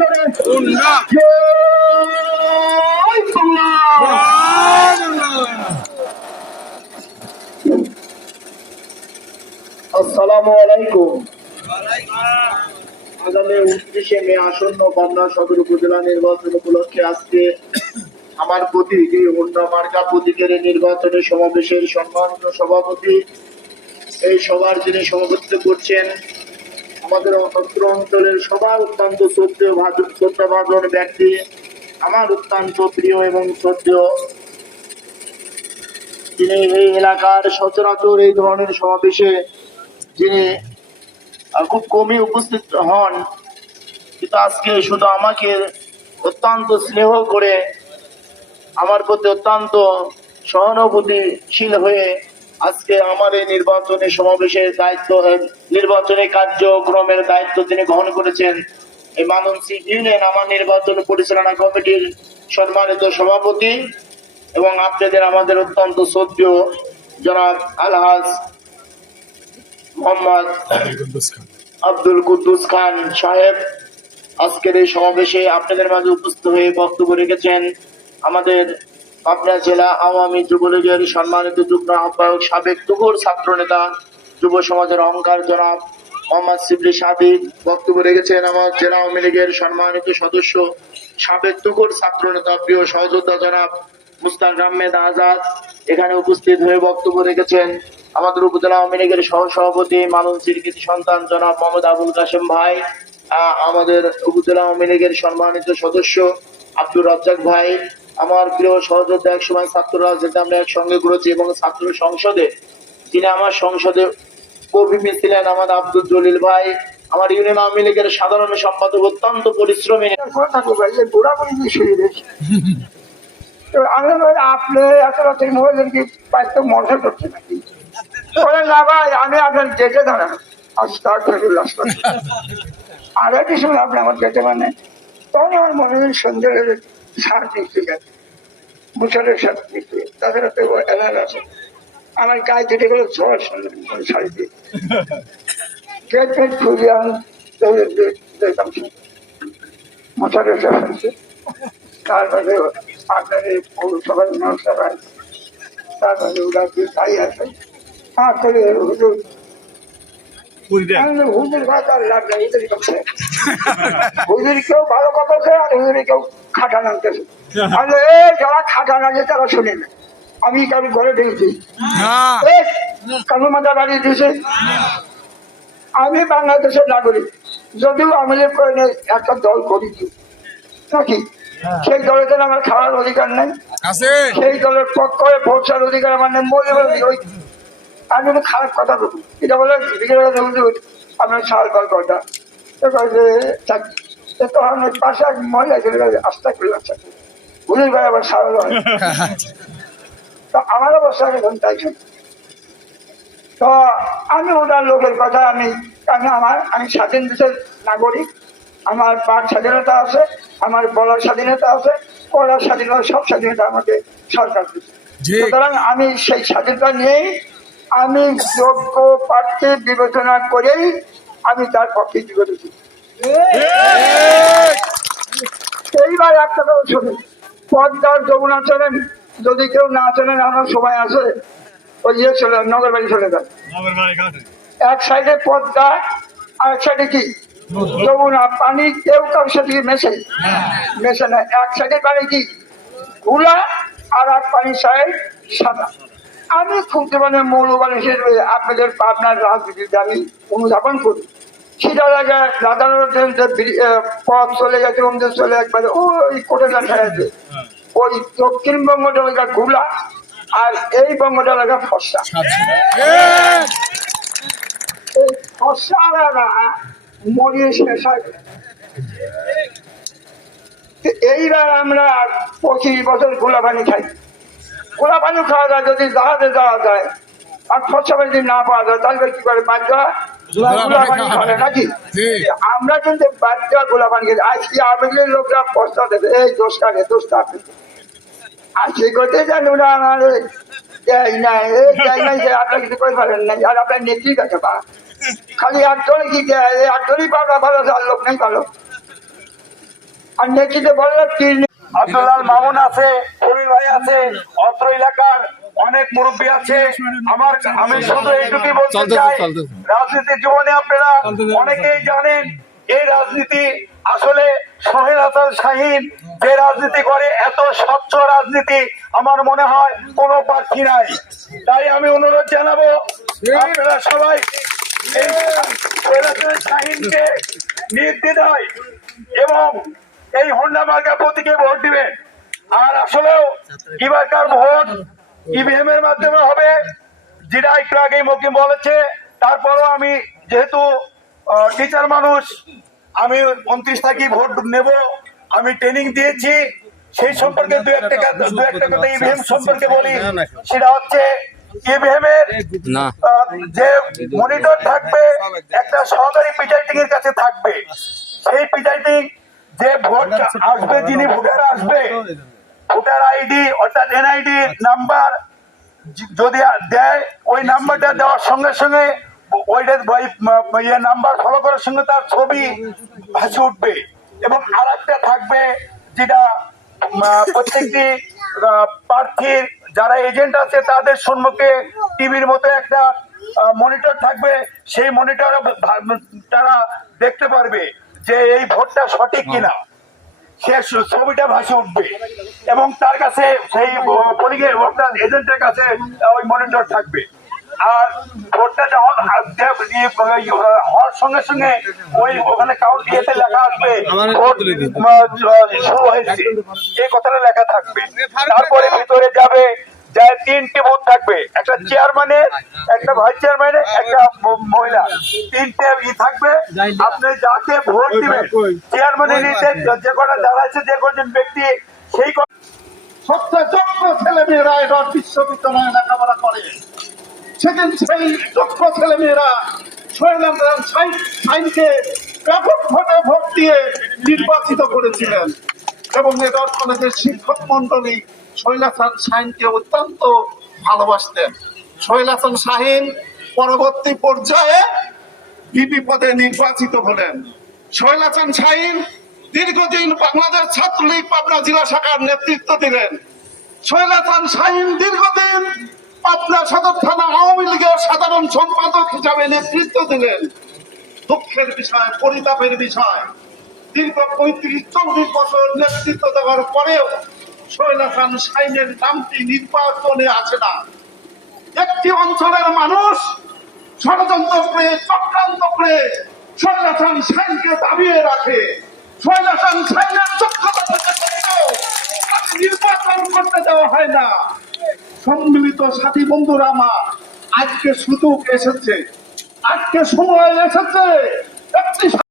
বছরে আসসালামু আলাইকুম। আগামী 29শে মে আসন্ন পাবনা সদর উপজেলা নির্বাচন উপলক্ষে আজকে আমার প্রতীকী হুন্ডা মার্কা প্রতীকের নির্বাচনী সমাবেশের সম্মানিত সভাপতি, এই সভার যিনি সভাপতিত্ব করছেন আমাদের অত্র অঞ্চলের সবার অত্যন্ত শ্রদ্ধাভাজন ব্যক্তি, আমার অত্যন্ত প্রিয় এবং শ্রদ্ধেয়, যিনি এই এলাকার সচরাচর এই ধরনের সমাবেশে যিনি খুব কমই উপস্থিত হন, কিন্তু আজকে শুধু আমাকে অত্যন্ত স্নেহ করে আমার প্রতি অত্যন্ত সহানুভূতিশীল হয়ে আজকে আমার এই নির্বাচনী সমাবেশের দায়িত্ব, নির্বাচনী কার্যক্রমের দায়িত্ব তিনি গ্রহণ করেছেন। এই মানসী ইউনিয়ন আমার নির্বাচন পরিচালনা কমিটির সম্মানিত সভাপতি এবং আপনাদের আমাদের অত্যন্ত শ্রদ্ধেয় জনাব আলহাজ মোহাম্মদ আব্দুল কুদ্দুস খান সাহেব আজকের এই সমাবেশে আপনাদের মাঝে উপস্থিত হয়ে বক্তব্য রেখেছেন। আমাদের পাবনা জেলা আওয়ামী যুবলীগের সম্মানিত যুগ্ম আহ্বায়ক, সাবেক তুখোর ছাত্র নেতা, যুব সমাজের অহংকার জনাব মোহাম্মদ শিবলি সাদিক বক্তব্য রেখেছেন। আমার জেলা আওয়ামী লীগের সম্মানিত সদস্য, সাবেক তুখোর ছাত্র নেতা, প্রিয় সহযোদ্ধা জনাব মুস্তাক আহমেদ আজাদ এখানে উপস্থিত হয়ে বক্তব্য রেখেছেন। আমাদের উপজেলা আওয়ামী লীগের সহ সভাপতি মালঞ্চির কৃতি সন্তান জনাব মোহাম্মদ আবুল কাশেম ভাই, আমাদের উপজেলা আওয়ামী লীগের সম্মানিত সদস্য আব্দুর রাজ্জাক ভাই, আমার প্রিয় সহযোদ্ধা, এক সময় ছাত্ররা যেটা আমরা একসঙ্গে করেছি এবং ছাত্র সংসদে যিনি আমার সংসদে কর্মী ছিলেন আমাদের আব্দুল জলিল ভাই, আমার ইউনিয়ন আওয়ামী লীগের সাধারণ সম্পাদক, অত্যন্ত পরিশ্রমী। আপনি এত রাতে মোবাইলের কি পাইতে মজা করছে নাকি? না ভাই, আমি আপনার যেতে দাঁড়ান আর একটি সময় আপনি আমার যেতে মানে তখন আমার মনে হয় সন্ধ্যের সার নিতে যায়, মুসলের সার নিতে, তাদের হাতে এলার আছে, আমার গায়ে যেতে গেলে ঝড় সন্ধ্যে শাড়ি দিয়ে গেট গেট খুঁজে আমি দেখতাম মুসলের সার আছে। তারপরে আপনার এই পৌরসভার নমস্কার, তারপরে ওরা তাই আছে করে হুজুর হুজুর কথা লাভ নেই, হুজুর কেউ ভালো কথা আর হুজুরে কেউ খাটা নামতেছে, যারা খাটা নামে তারা শুনে না। আমি কারো ঘরে ঢেকেছি কারো মাথা বাড়িয়ে দিয়েছে। আমি বাংলাদেশের নাগরিক, যদিও আমাদের একটা দল করেছি নাকি, সেই দলের জন্য আমার খাওয়ার অধিকার নেই, সেই দলের পক্ষ হয়ে ভোটার অধিকার আমার নেই। আমি কোনো খারাপ কথা বলবো, এটা বলে আপনার সাল কল কথা তখন পাশে এক মহিলা চলে গেছে, আস্থা করলে আচ্ছা বুঝলি ভাই আবার সারাল হয়। তো আমার অবস্থা এখন তাই শুনি। তো আমি ওনার লোকের কথা আমি আমি স্বাধীন দেশের নাগরিক, আমার বাক স্বাধীনতা আছে, আমার বলার স্বাধীনতা আছে, করার স্বাধীনতা, সব স্বাধীনতা আমাকে সরকার দিচ্ছে। সুতরাং আমি সেই স্বাধীনতা নিয়েই আমি যোগ্য প্রার্থী বিবেচনা করেই আমি তার পক্ষে কি করেছি। এইবার একটা কথা শুনুন, পদ্মার যমুনা চলেন, যদি কেউ না চলেন আমার সময় আছে, ওই ইয়ে চলে নগর বাড়ি চলে যান। এক সাইডে পদ্মা আর এক সাইডে কি যমুনা, পানি কেউ কারোর সাথে মেশে না। এক সাইডে পানি কি ঘোলা আর এক পানি সাইড সাদা। আমি খুব মানে মৌলবান হিসেবে আপনাদের পাবনার রাজনীতিতে আমি অনুধাবন করি। সেটা জায়গায় রাধারণ পথ চলে গেছে, চলে একবারে ওই কোটেটা খেয়েছে, ওই দক্ষিণবঙ্গটা ওইটা ঘোলা আর এই বঙ্গটা লাগা ফর্সা। এই ফর্সারা মরিয়ে শেষ হয়। এইবার আমরা 25 বছর গোলা পানি খাই, গোলা পানি খাওয়া যায় যদি জাহাজে যাওয়া যায়, আর ফর্সা পানি যদি না পাওয়া যায় তাহলে কি করে বাদ দেওয়া গোলা পানি খাবে নাকি? আমরা কিন্তু বাদ দেওয়া গোলা পানি খেয়েছি। আজকে আমাদের লোকরা ফর্সা দেবে, এই দোষ কাটে দোষ কাটে আজকে করতে চান ওরা আমার আপনার কিছু করে পারেন নাই, আর আপনার নেত্রী কাছে পা খালি একজনে কি দেয়, একজনই পাবনা ভালো, আর লোক নেই ভালো। আর নেকিতে বললে তীর আব্দুল্লাহ মামুন আছে, কবির ভাই আছে, অত্র এলাকার অনেক মুরব্বী আছে। আমি শুধু এইটুকুই বলতে চাই, রাজনীতি জীবনে আপনারা অনেকেই জানেন এই রাজনীতি আসলে সোহেল হাসান শাহীন যে রাজনীতি করে, এত স্বচ্ছ রাজনীতি আমার মনে হয় কোনো প্রার্থী নাই। তাই আমি অনুরোধ জানাবো আপনারা সবাই এই সোহেল হাসান শাহীনকে নির্দ্বিধায় এবং এই হোন্ডা মার্কা প্রতীকে ভোট দিবেন। আর আসলেও এবারকার ভোট ইভিএম এর মাধ্যমে হবে, যেটা একটু আগেই মকিম বলেছে। তারপরও আমি যেহেতু টিচার মানুষ, আমি 29 তারিখে ভোট নেব, আমি ট্রেনিং দিয়েছি। সেই সম্পর্কে দু একটা কথা ইভিএম সম্পর্কে বলি। সেটা হচ্ছে ইভিএম এর যে মনিটর থাকবে একটা সহকারী প্রিজাইডিং এর কাছে থাকবে। সেই প্রিজাইডিং যে ভোট আসবে, যিনি ভোটার আসবে, ভোটার আইডি অর্থাৎ এনআইডি নাম্বার যদি দেয়, ওই নাম্বারটা দেওয়ার সঙ্গে সঙ্গে ওই নাম্বার ফলো করার সঙ্গে তার ছবি ভাসে উঠবে। এবং আর একটা থাকবে যেটা প্রত্যেকটি প্রার্থীর যারা এজেন্ট আছে তাদের সম্মুখে টিভির মতো একটা মনিটর থাকবে। সেই মনিটর তারা দেখতে পারবে যে এই ভোটটা সঠিক কিনা, সে ছবিটা ভাসে উঠবে এবং তার কাছে সেই পোলিং এজেন্টের কাছে ওই মনিটর থাকবে। আর ভোটটা যখন হওয়ার সঙ্গে সঙ্গে ওই ওখানে কাউন্ট ইয়েতে লেখা আসবে ভোট শুরু হয়েছে, এই কথাটা লেখা থাকবে। তারপরে ভিতরে যাবে, যা 3টে বুথ থাকবে, একটা চেয়ারম্যানের, একটা ভাইস চেয়ারম্যানের, একটা মহিলা, 3টে থাকবে। আপনি যাকে ভোট দিবেন চেয়ারম্যানের যে কটা যারা আছে, যে কজন ব্যক্তি, সেই সবচেয়ে যোগ্য ছেলে মেয়েরা এবার বিশ্ববিদ্যালয়ে লেখাপড়া করে। সেদিন সেই যোগ্য ছেলে মেয়েরা সোহেল হাসান শাহীনকে ব্যাপক ভোটে ভোট দিয়ে নির্বাচিত করেছিলেন এবং এবার কলেজের শিক্ষক মন্ডলী সোহেল হাসান শাহীনকে অত্যন্ত ভালোবাসতেন। সোহেল হাসান শাহীন পরবর্তী পর্যায়ে ভিপি পদে নির্বাচিত হলেন। সোহেল হাসান শাহীন দীর্ঘদিন বাংলাদেশ ছাত্রলীগ পাবনা জেলা শাখার নেতৃত্ব দিলেন। সোহেল হাসান শাহীন দীর্ঘদিন পাবনা সদর থানা আওয়ামী লীগের সাধারণ সম্পাদক হিসাবে নেতৃত্ব দিলেন। দুঃখের বিষয়, পরিতাপের বিষয়, দীর্ঘ 35-40 বছর নেতৃত্ব দেওয়ার পরেও সোহেল হাসান শাহীনের নামটি নির্বাচনে আসে না। একটি অঞ্চলের মানুষ ষড়যন্ত্র করে, চক্রান্ত করে সোহেল হাসান শাহীনকে দাবিয়ে রাখে। সোহেল হাসান শাহীনের যোগ্যতা থাকলেও তাকে নির্বাচন করতে দেওয়া হয় না। সম্মিলিত সাথী বন্ধুরা আমার, আজকে সুযোগ এসেছে, আজকে সময় এসেছে। একটি